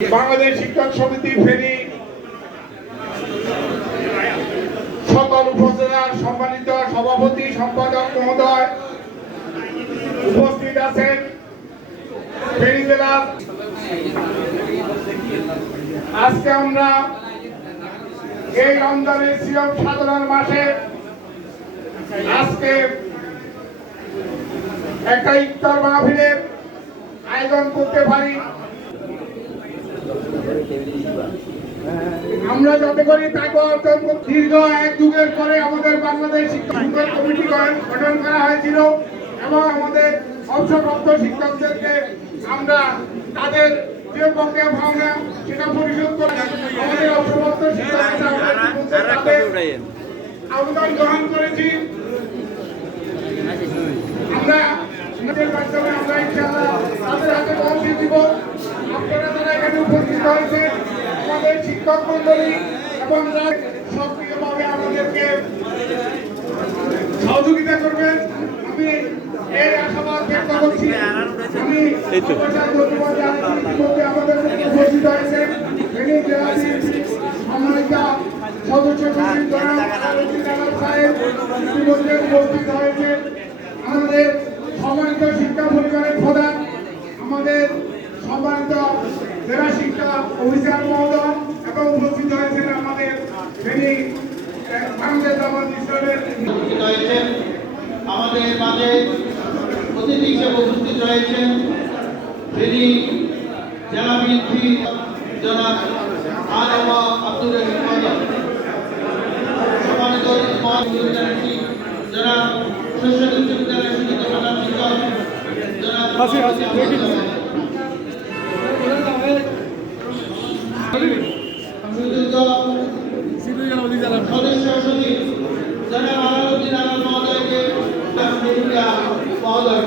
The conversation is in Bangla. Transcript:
বাংলাদেশ শিক্ষক সমিতি ফেনী সকল উপজেলার সম্মানিত সভাপতি সম্পাদক মহোদয় উপস্থিত আছেন। ফেনী জেলার আজকে আমরা এই রমজানের সিয়াম সাধনার মাসে আজকে একটা ইফতার মাহফিলের আয়োজন করতে পারি। আমরা যাতে করি তাকে দীর্ঘ এক যুগের পরে আমাদের বাংলাদেশ শিক্ষক কমিটি গঠন করা হয়েছিল এবং আমাদের অবসরপ্রাপ্ত শিক্ষকদেরকে আমরা তাদের যে বকেয়া পাওনা সেটা পরিশোধ করে আমাদের অবসরপ্রাপ্ত শিক্ষকদের আবেদন গ্রহণ করেছি। আমরা মাধ্যমে আমরা ইনশাআল্লাহ তাদের হাতে পৌঁছে দিব। আপনারা যারা এখানে উপস্থিত হয়েছে আমাদের শিক্ষক মন্ডলী এবং সক্রিয়ভাবে আমাদেরকে সহযোগিতা করবেন, আমি এই আশাবাদ ব্যক্ত করছি। আমি আমাদের উপস্থিত হয়েছে সম্মানিত সদস্য সাহেব ইতিমধ্যে উপস্থিত হয়েছে। আমাদের সম্মানিত শিক্ষা পরিবারের প্রধান, আমাদের সম্মানিত জেলা শিক্ষা অফিসার মহোদয় এবং উপস্থিত হয়েছেন আমাদের ফেনী বাংলাদেশ জামাত ইসলামের আমাদের মাঝে অতিথি হিসেবে উপস্থিত রয়েছেন ফেনী জেলা বিএনপি জনাব আনোয়ার আব্দুর রহিম মহোদয়, সম্মানিত জনাব শৈশব উচ্চ বিদ্যালয়ের সুযোগ্য প্রধান শিক্ষক জনাব সদস্য সচিব জনাব আলাউদ্দিন আলম মহোদয়কে মহোদয়